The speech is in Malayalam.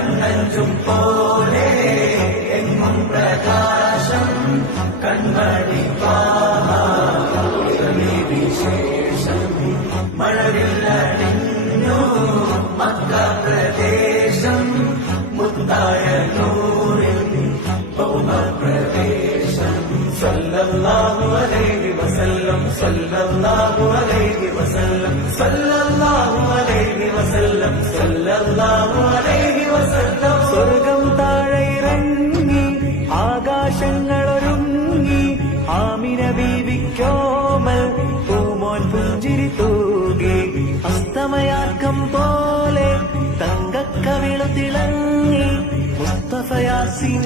കണ്ണഞ്ചും പോലെ എങ്ങും പ്രകാശം കൺമണി വിശേഷം മഴവില്ലണിഞ്ഞു മക്ക പ്രദേശം മുത്തായ നൂറിൽ ഭൗമപ്രദേശം സല്ലല്ലാഹു അലൈഹി വസല്ലം സല്ലല്ലാഹു അലൈഹി വസല്ലം സല്ലല്ലാഹു അലൈഹി വസല്ലം സല്ലല്ലാഹു അലൈഹി വസല്ലം. സ്വർഗം താഴെ ഇറങ്ങി ആകാശങ്ങളൊരുങ്ങി ആമിന ബീവിക്കോമൽ പൂമോൻ പുഞ്ചിരി തൂകി അസ്തമയാക്കം പോലെ തങ്കക്കവിളു തിളങ്ങി മുസ്തഫ യാസീൻ